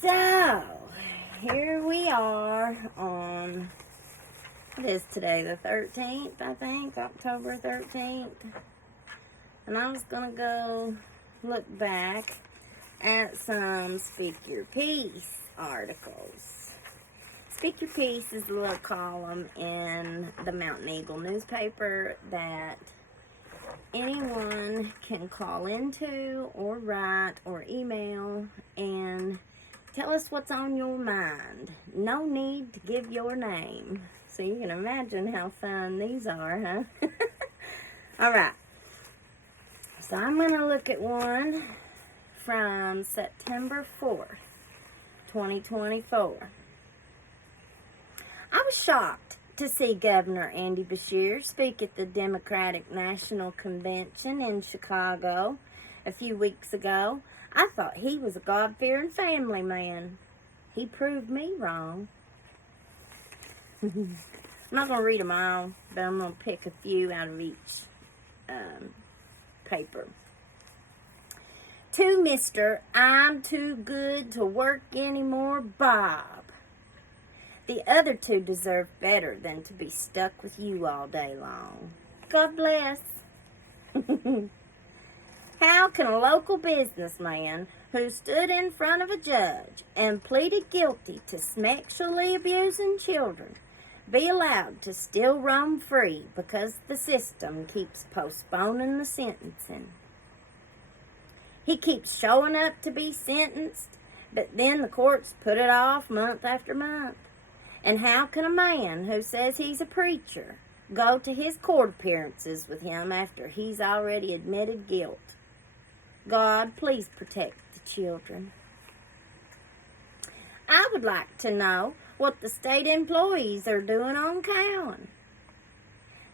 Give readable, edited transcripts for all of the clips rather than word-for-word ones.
So, here we are on, what is today, the 13th, I think, October 13th. And I was going to go look back at some Speak Your Peace articles. Speak Your Peace is a little column in the Mountain Eagle newspaper that anyone can call into or write or email and tell us what's on your mind. No need to give your name. So you can imagine how fun these are, huh? Alright. So I'm going to look at one from September 4th, 2024. I was shocked to see Governor Andy Beshear speak at the Democratic National Convention in Chicago a few weeks ago. I thought he was a God-fearing family man. He proved me wrong. I'm not going to read them all, but I'm going to pick a few out of each paper. To Mr. I'm too good to work anymore, Bob. The other two deserve better than to be stuck with you all day long. God bless. How can a local businessman who stood in front of a judge and pleaded guilty to sexually abusing children be allowed to still roam free because the system keeps postponing the sentencing? He keeps showing up to be sentenced, but then the courts put it off month after month. And how can a man who says he's a preacher go to his court appearances with him after he's already admitted guilt? God, please protect the children. I would like to know what the state employees are doing on Cowan.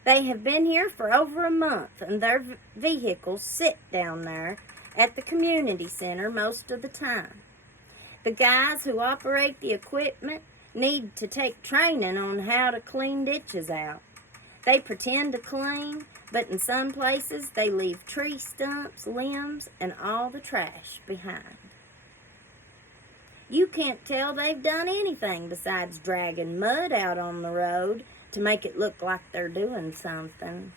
They have been here for over a month, and their vehicles sit down there at the community center most of the time. The guys who operate the equipment need to take training on how to clean ditches out. They pretend to clean, but in some places they leave tree stumps, limbs, and all the trash behind. You can't tell they've done anything besides dragging mud out on the road to make it look like they're doing something.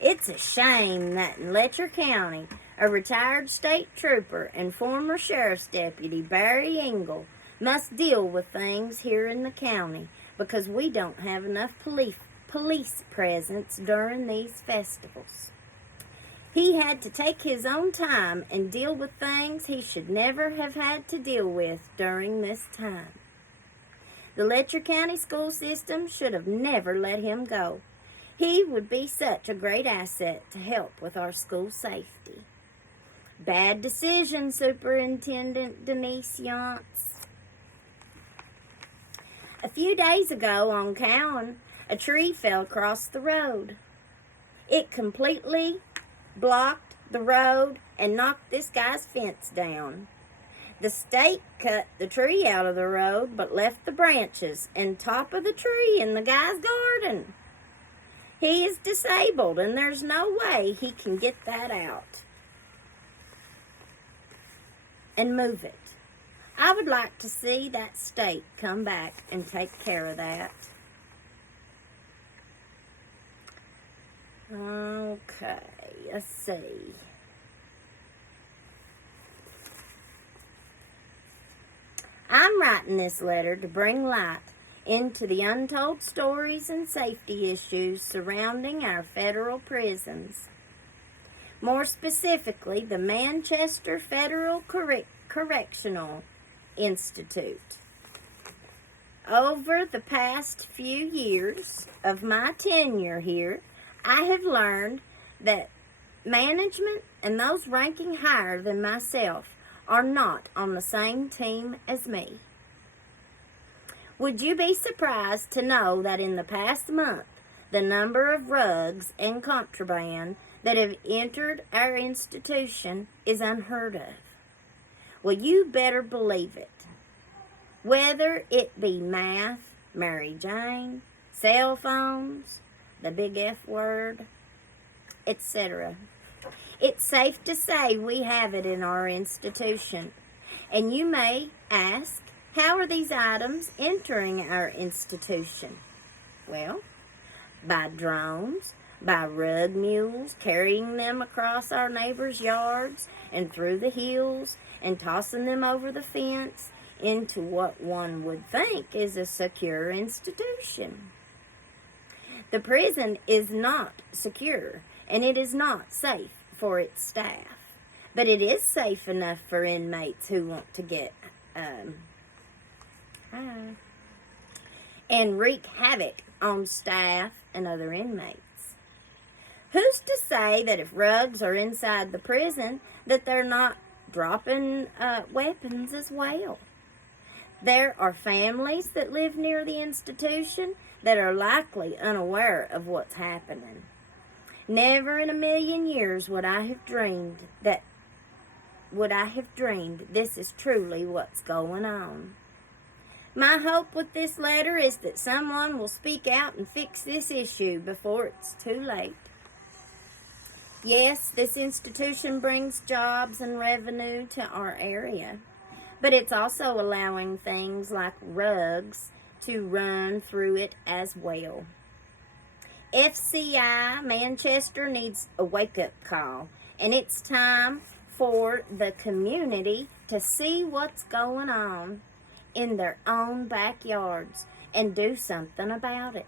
It's a shame that in Letcher County, a retired state trooper and former sheriff's deputy, Barry Engel, must deal with things here in the county because we don't have enough police presence during these festivals. He had to take his own time and deal with things he should never have had to deal with during this time. The Letcher County school system should have never let him go. He would be such a great asset to help with our school safety. Bad decision, Superintendent Denise Yance. A few days ago on Cowan, a tree fell across the road. It completely blocked the road and knocked this guy's fence down. The state cut the tree out of the road but left the branches and top of the tree in the guy's garden. He is disabled and there's no way he can get that out and move it. I would like to see that state come back and take care of that. Okay, let's see. I'm writing this letter to bring light into the untold stories and safety issues surrounding our federal prisons. More specifically, the Manchester Federal Correctional Institute. Over the past few years of my tenure here, I have learned that management and those ranking higher than myself are not on the same team as me. Would you be surprised to know that in the past month, the number of rugs and contraband that have entered our institution is unheard of? Well, you better believe it. Whether it be math, Mary Jane, cell phones, the big F word, etc. It's safe to say we have it in our institution. And you may ask, how are these items entering our institution? Well, by drones, by rug mules, carrying them across our neighbors' yards and through the hills and tossing them over the fence into what one would think is a secure institution. The prison is not secure, and it is not safe for its staff, but it is safe enough for inmates who want to get high and wreak havoc on staff and other inmates. Who's to say that if rugs are inside the prison that they're not dropping weapons as well? There are families that live near the institution that are likely unaware of what's happening. Never in a million years would I have dreamed this is truly what's going on. My hope with this letter is that someone will speak out and fix this issue before it's too late. Yes, this institution brings jobs and revenue to our area, but it's also allowing things like rugs to run through it as well. FCI Manchester needs a wake-up call, and it's time for the community to see what's going on in their own backyards and do something about it.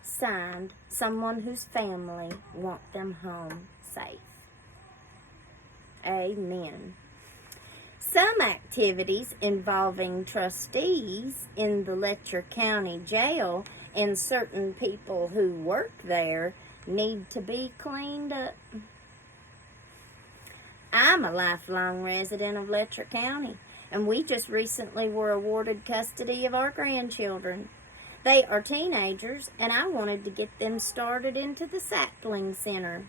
Signed, someone whose family want them home safe. Amen. Some activities involving trustees in the Letcher County Jail and certain people who work there need to be cleaned up. I'm a lifelong resident of Letcher County, and we just recently were awarded custody of our grandchildren. They are teenagers, and I wanted to get them started into the Sapling Center.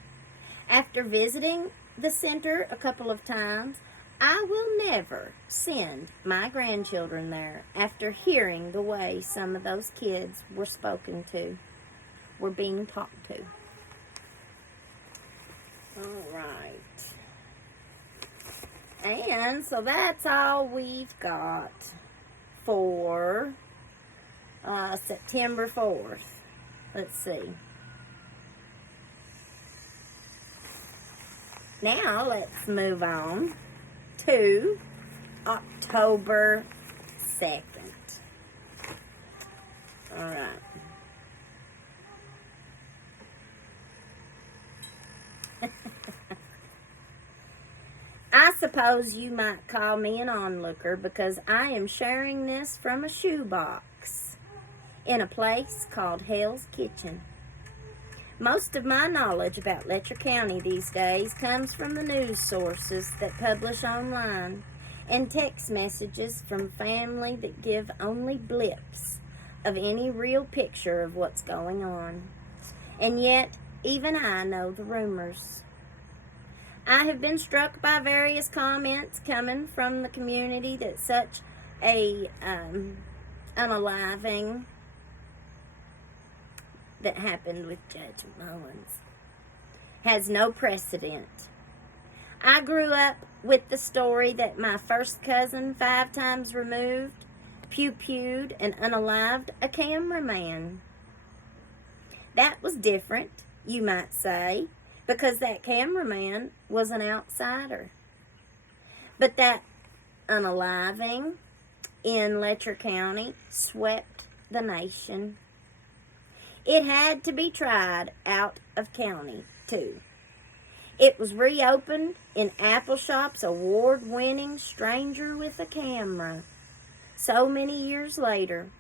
After visiting the center a couple of times, I will never send my grandchildren there after hearing the way some of those kids were being talked to. All right. And so that's all we've got for September 4th. Let's see. Now let's move on to October 2nd. All right. I suppose you might call me an onlooker because I am sharing this from a shoebox in a place called Hell's Kitchen. Most of my knowledge about Letcher County these days comes from the news sources that publish online and text messages from family that give only blips of any real picture of what's going on. And yet, even I know the rumors. I have been struck by various comments coming from the community that such a unaliving that happened with Judge Mullins has no precedent. I grew up with the story that my first cousin, 5 times removed, pew-pewed and unalived a cameraman. That was different, you might say, because that cameraman was an outsider. But that unaliving in Letcher County swept the nation. It had to be tried out of county, too. It was reopened in Appleshop's award-winning Stranger with a Camera so many years later.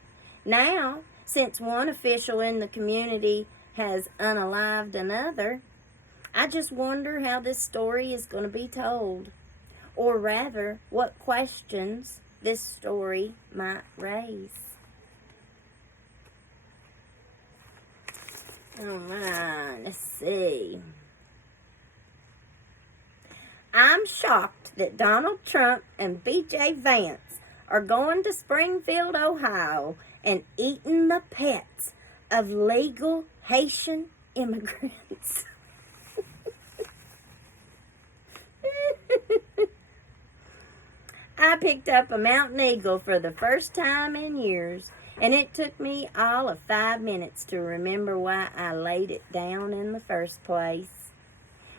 Now, since one official in the community has unalived another, I just wonder how this story is going to be told, or rather, what questions this story might raise. All right, let's see. I'm shocked that Donald Trump and B.J. Vance are going to Springfield, Ohio, and eating the pets of legal Haitian immigrants. I picked up a mountain eagle for the first time in years, and it took me all of 5 minutes to remember why I laid it down in the first place.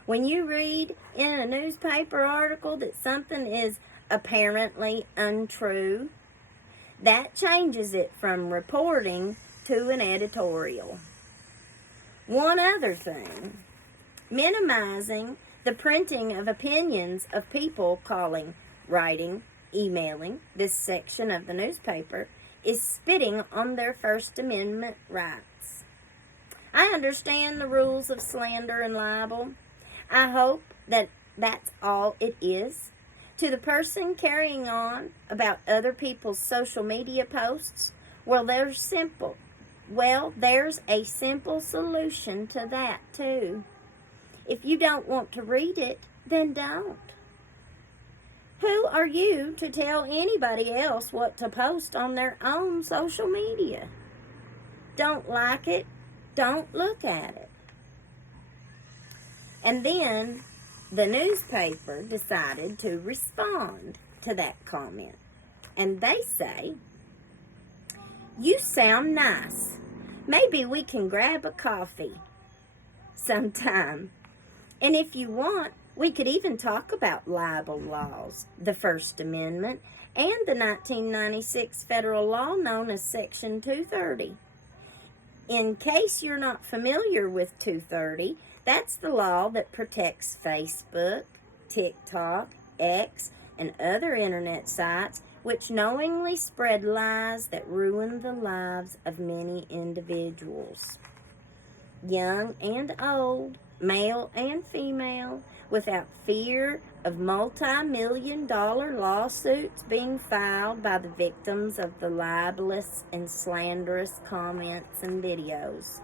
When you read in a newspaper article that something is apparently untrue, that changes it from reporting to an editorial. One other thing, minimizing the printing of opinions of people calling, writing, emailing this section of the newspaper is spitting on their First Amendment rights. I understand the rules of slander and libel. I hope that that's all it is. To the person carrying on about other people's social media posts, there's a simple solution to that too. If you don't want to read it, then don't. Who are you to tell anybody else what to post on their own social media? Don't like it, don't look at it. And then the newspaper decided to respond to that comment. And they say, "You sound nice. Maybe we can grab a coffee sometime. And if you want, we could even talk about libel laws, the First Amendment, and the 1996 federal law known as Section 230. In case you're not familiar with 230, that's the law that protects Facebook, TikTok, X, and other internet sites which knowingly spread lies that ruin the lives of many individuals, young and old, male and female, without fear of multi-million-dollar lawsuits being filed by the victims of the libelous and slanderous comments and videos.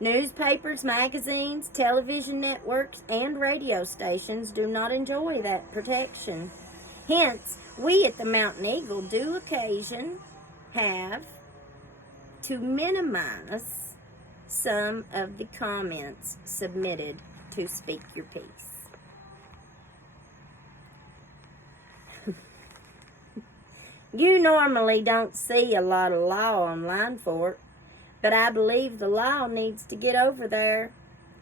Newspapers, magazines, television networks, and radio stations do not enjoy that protection. Hence, we at the Mountain Eagle do occasion have to minimize some of the comments submitted to Speak Your Piece. You normally don't see a lot of law online for it, but I believe the law needs to get over there.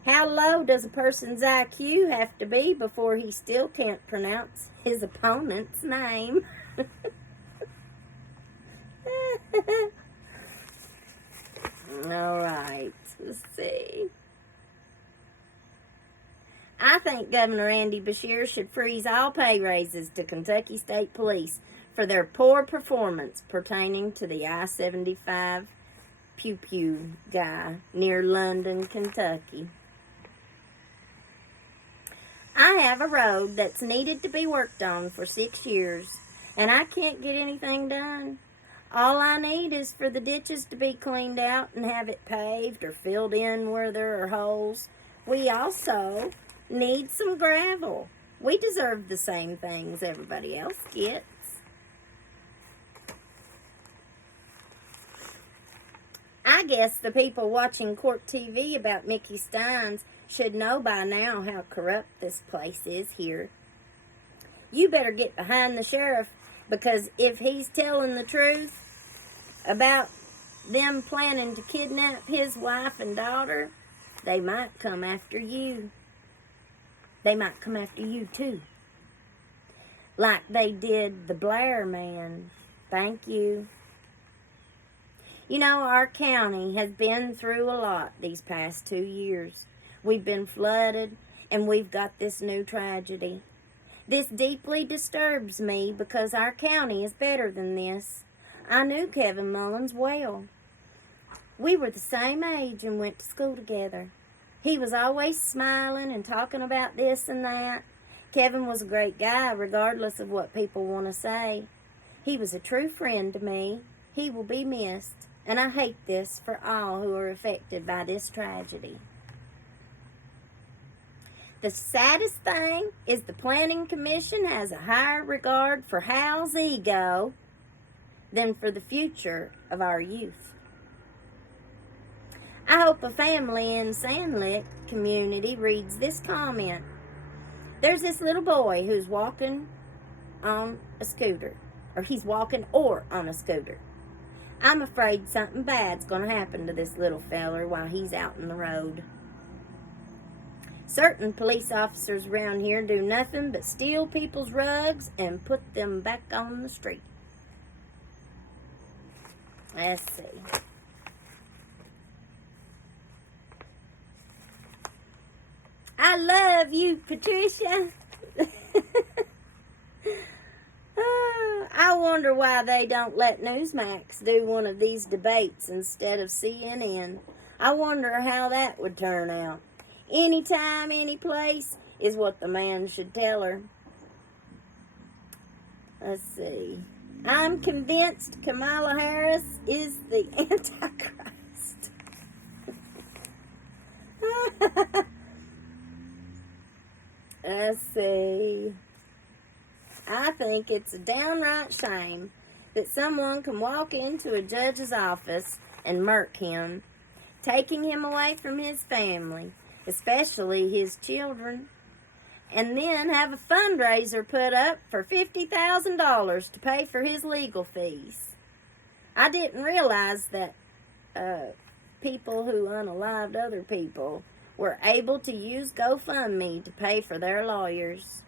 How low does a person's IQ have to be before he still can't pronounce his opponent's name? All right, let's see. I think Governor Andy Beshear should freeze all pay raises to Kentucky State Police for their poor performance pertaining to the I-75 pew-pew guy near London, Kentucky. I have a road that's needed to be worked on for 6 years, and I can't get anything done. All I need is for the ditches to be cleaned out and have it paved or filled in where there are holes. We also need some gravel. We deserve the same things everybody else gets. I guess the people watching court TV about Mickey Steins should know by now how corrupt this place is here. You better get behind the sheriff, because if he's telling the truth about them planning to kidnap his wife and daughter, they might come after you. They might come after you too. Like they did the Blair man. Thank you. You know, our county has been through a lot these past 2 years. We've been flooded, and we've got this new tragedy. This deeply disturbs me because our county is better than this. I knew Kevin Mullins well. We were the same age and went to school together. He was always smiling and talking about this and that. Kevin was a great guy, regardless of what people want to say. He was a true friend to me. He will be missed, and I hate this for all who are affected by this tragedy. The saddest thing is the Planning Commission has a higher regard for Hal's ego than for the future of our youth. I hope a family in Sandlick community reads this comment. There's this little boy who's walking on a scooter. Or he's walking or on a scooter. I'm afraid something bad's going to happen to this little feller while he's out in the road. Certain police officers around here do nothing but steal people's rugs and put them back on the street. Let's see. I love you, Patricia. I wonder why they don't let Newsmax do one of these debates instead of CNN. I wonder how that would turn out. Anytime, any place is what the man should tell her. Let's see. I'm convinced Kamala Harris is the Antichrist. Let's see. I think it's a downright shame that someone can walk into a judge's office and murk him, taking him away from his family, especially his children, and then have a fundraiser put up for $50,000 to pay for his legal fees. I didn't realize that people who unalived other people were able to use GoFundMe to pay for their lawyers.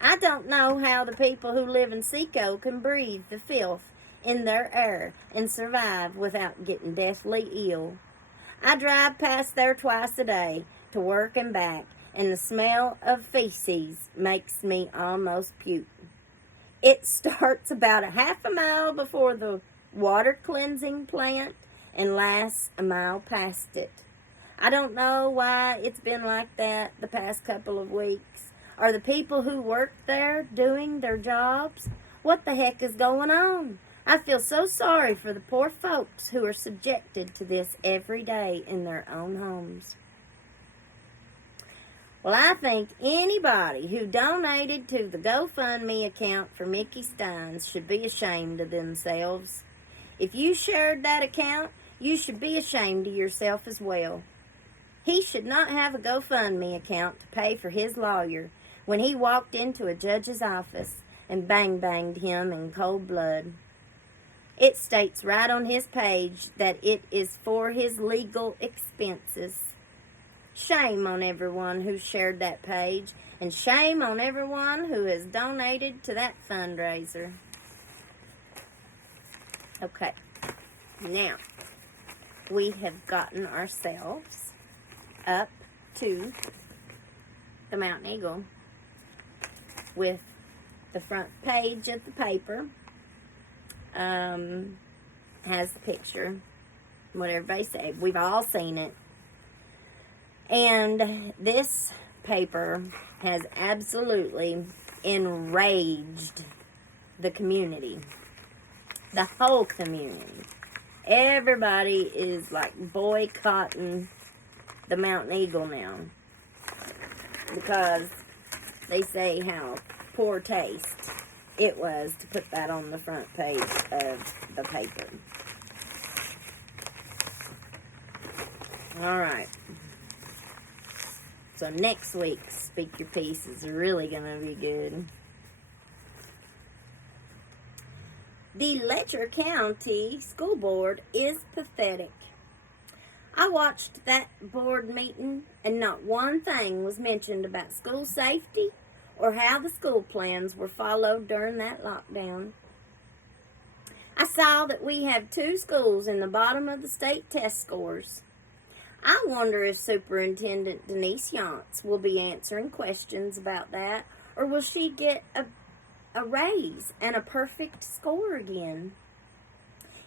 I don't know how the people who live in Seco can breathe the filth in their air and survive without getting deathly ill. I drive past there twice a day to work and back, and the smell of feces makes me almost puke. It starts about a half a mile before the water cleansing plant and lasts a mile past it. I don't know why it's been like that the past couple of weeks. Are the people who work there doing their jobs? What the heck is going on? I feel so sorry for the poor folks who are subjected to this every day in their own homes. Well, I think anybody who donated to the GoFundMe account for Mickey Steins should be ashamed of themselves. If you shared that account, you should be ashamed of yourself as well. He should not have a GoFundMe account to pay for his lawyer when he walked into a judge's office and bang-banged him in cold blood. It states right on his page that it is for his legal expenses. Shame on everyone who shared that page, and shame on everyone who has donated to that fundraiser. Okay, now we have gotten ourselves up to the Mountain Eagle with the front page of the paper. Has the picture, what everybody said. We've all seen it. And this paper has absolutely enraged the community. The whole community. Everybody is like boycotting the Mountain Eagle now. Because they say how poor taste it was to put that on the front page of the paper. Alright. So next week's Speak Your Piece is really going to be good. The Letcher County School Board is pathetic. I watched that board meeting and not one thing was mentioned about school safety or how the school plans were followed during that lockdown. I saw that we have 2 schools in the bottom of the state test scores. I wonder if Superintendent Denise Yantz will be answering questions about that, or will she get a raise and a perfect score again?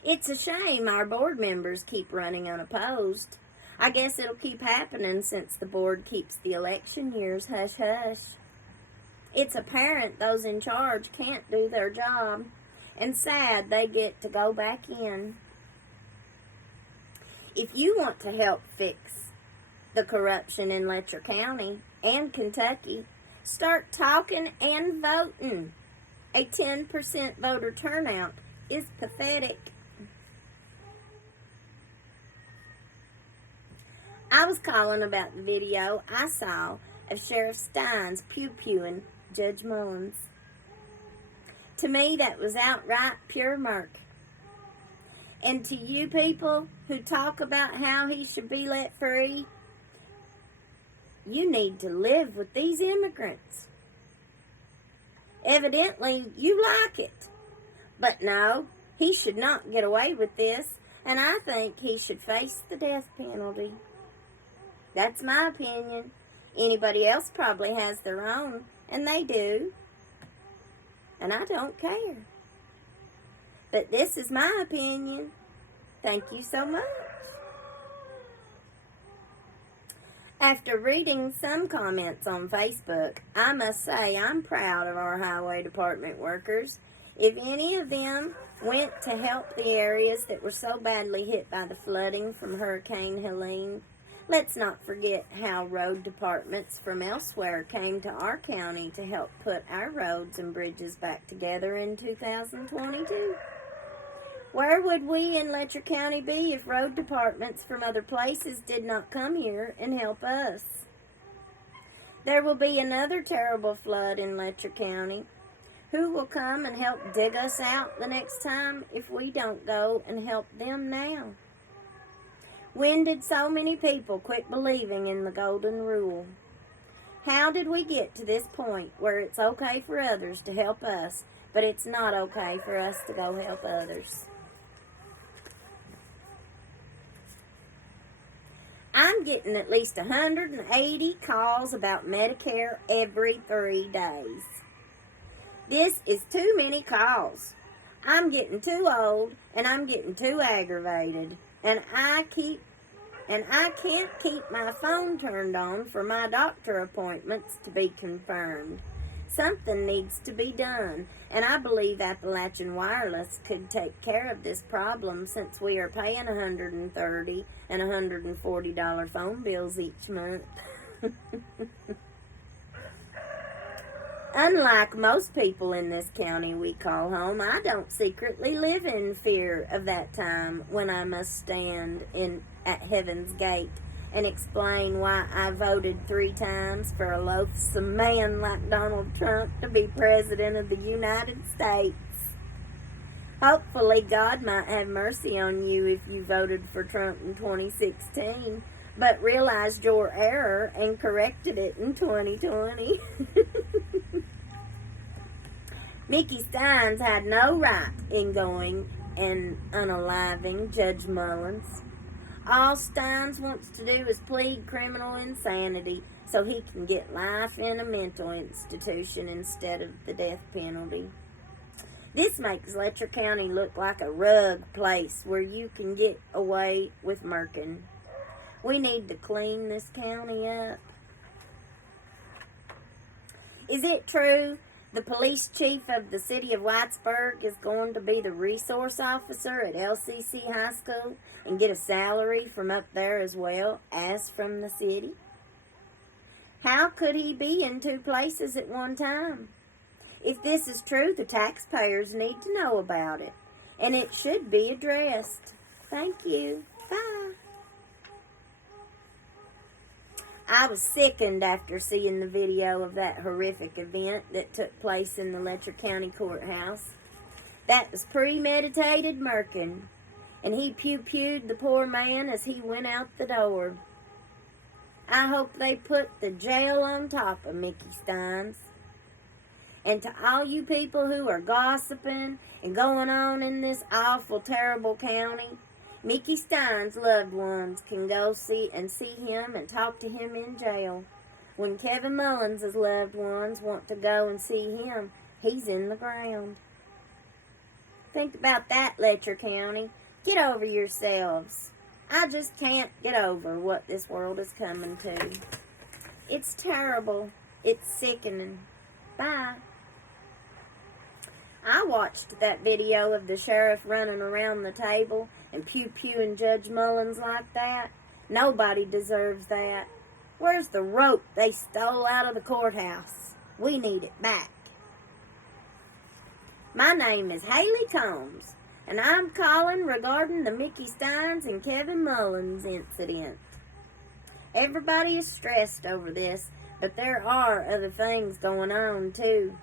It's a shame our board members keep running unopposed. I guess it'll keep happening since the board keeps the election years hush-hush. It's apparent those in charge can't do their job, and sad they get to go back in. If you want to help fix the corruption in Letcher County and Kentucky, start talking and voting. A 10% voter turnout is pathetic. I was calling about the video I saw of Sheriff Stein's pew-pewing Judge Mullins. To me, that was outright pure murk. And to you people who talk about how he should be let free, you need to live with these immigrants. Evidently, you like it. But no, he should not get away with this, and I think he should face the death penalty. That's my opinion. Anybody else probably has their own, and they do. And I don't care. But this is my opinion. Thank you so much. After reading some comments on Facebook, I must say I'm proud of our highway department workers. If any of them went to help the areas that were so badly hit by the flooding from Hurricane Helene, let's not forget how road departments from elsewhere came to our county to help put our roads and bridges back together in 2022. Where would we in Letcher County be if road departments from other places did not come here and help us? There will be another terrible flood in Letcher County. Who will come and help dig us out the next time if we don't go and help them now? When did so many people quit believing in the golden rule? How did we get to this point where it's okay for others to help us, but it's not okay for us to go help others? I'm getting at least 180 calls about Medicare every 3 days. This is too many calls. I'm getting too old and I'm getting too aggravated, and I can't keep my phone turned on for my doctor appointments to be confirmed. Something needs to be done, and I believe Appalachian Wireless could take care of this problem since we are paying $130 and $140 phone bills each month. Unlike most people in this county we call home, I don't secretly live in fear of that time when I must stand at heaven's gate and explain why I voted 3 times for a loathsome man like Donald Trump to be President of the United States. Hopefully God might have mercy on you if you voted for Trump in 2016, but realized your error and corrected it in 2020. Mickey Steins had no right in going and unaliving Judge Mullins. All Steins wants to do is plead criminal insanity so he can get life in a mental institution instead of the death penalty. This makes Letcher County look like a rug place where you can get away with murking. We need to clean this county up. Is it true the police chief of the city of Whitesburg is going to be the resource officer at LCC High School and get a salary from up there as well as from the city? How could he be in 2 places at one time? If this is true, the taxpayers need to know about it, and it should be addressed. Thank you. Bye. I was sickened after seeing the video of that horrific event that took place in the Letcher County Courthouse. That was premeditated murking, and he pew-pewed the poor man as he went out the door. I hope they put the jail on top of Mickey Steins. And to all you people who are gossiping and going on in this awful, terrible county, Mickey Stein's loved ones can go see him and talk to him in jail. When Kevin Mullins' loved ones want to go and see him, he's in the ground. Think about that, Letcher County. Get over yourselves. I just can't get over what this world is coming to. It's terrible. It's sickening. Bye. I watched that video of the sheriff running around the table and pew-pewing Judge Mullins like that. Nobody deserves that. Where's the rope they stole out of the courthouse? We need it back. My name is Haley Combs, and I'm calling regarding the Mickey Steins and Kevin Mullins incident. Everybody is stressed over this, But there are other things going on, too.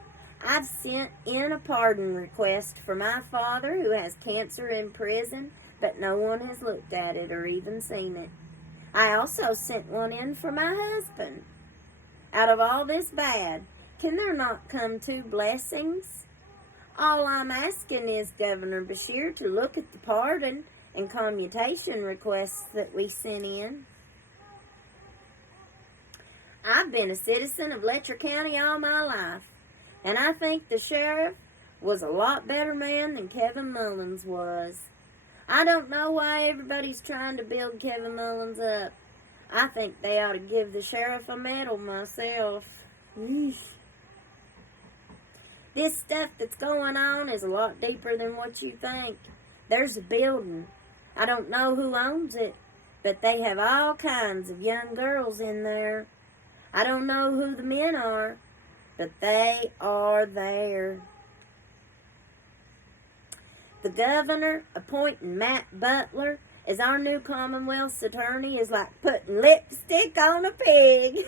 I've sent in a pardon request for my father who has cancer in prison, but no one has looked at it or even seen it. I also sent one in for my husband. Out of all this bad, can there not come two blessings? All I'm asking is Governor Beshear to look at the pardon and commutation requests that we sent in. I've been a citizen of Letcher County all my life, and I think the sheriff was a lot better man than Kevin Mullins was. I don't know why everybody's trying to build Kevin Mullins up. I think they ought to give the sheriff a medal myself. Yeesh. This stuff that's going on is a lot deeper than what you think. There's a building. I don't know who owns it, but they have all kinds of young girls in there. I don't know who the men are, but they are there. The governor appointing Matt Butler as our new Commonwealth's attorney is like putting lipstick on a pig.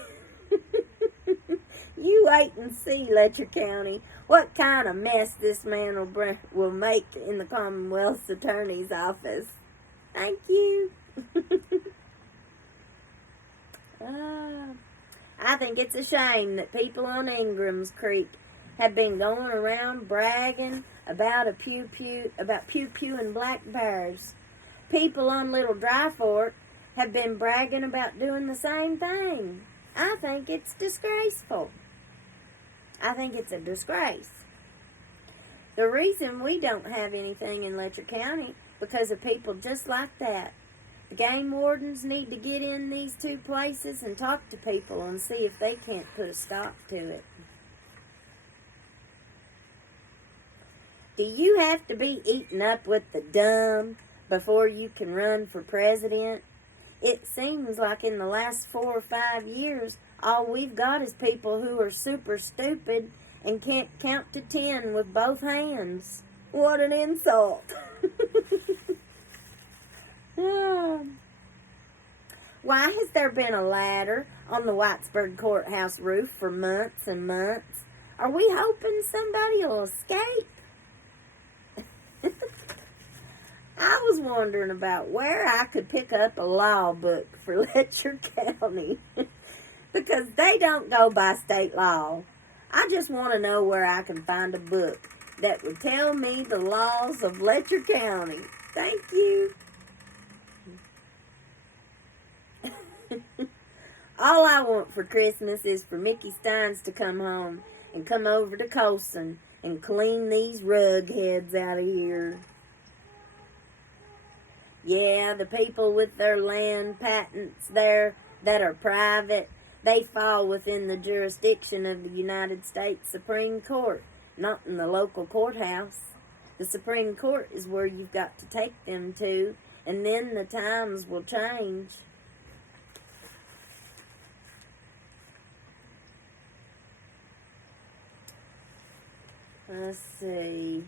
You wait and see, Letcher County, what kind of mess this man will make in the Commonwealth's attorney's office. Thank you. I think it's a shame that people on Ingram's Creek have been going around bragging about Pew Pew and black bears. People on Little Dry Fork have been bragging about doing the same thing. I think it's disgraceful. I think it's a disgrace. The reason we don't have anything in Letcher County because of people just like that. The game wardens need to get in these two places and talk to people and see if they can't put a stop to it. Do you have to be eaten up with the dumb before you can run for president? It seems like in the last 4 or 5 years, all we've got is people who are super stupid and can't count to 10 with both hands. What an insult. Why has there been a ladder on the Whitesburg courthouse roof for months and months? Are we hoping somebody will escape? I was wondering about where I could pick up a law book for Letcher County because they don't go by state law. I just want to know where I can find a book that would tell me the laws of Letcher County. Thank you. All I want for Christmas is for Mickey Steins to come home and come over to Colson and clean these rug heads out of here. Yeah, the people with their land patents there that are private, they fall within the jurisdiction of the United States Supreme Court, not in the local courthouse. The Supreme Court is where you've got to take them to, and then the times will change. Let's see.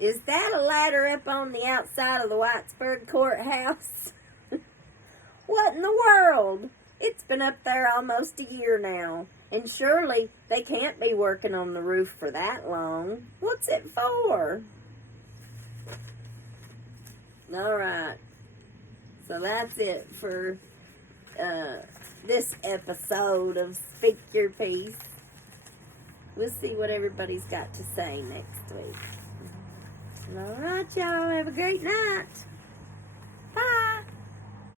Is that a ladder up on the outside of the Whitesburg courthouse? What in the world? It's been up there almost a year now, and surely they can't be working on the roof for that long. What's it for? Alright. So that's it for this episode of Speak Your Piece. We'll see what everybody's got to say next week. All right, y'all. Have a great night.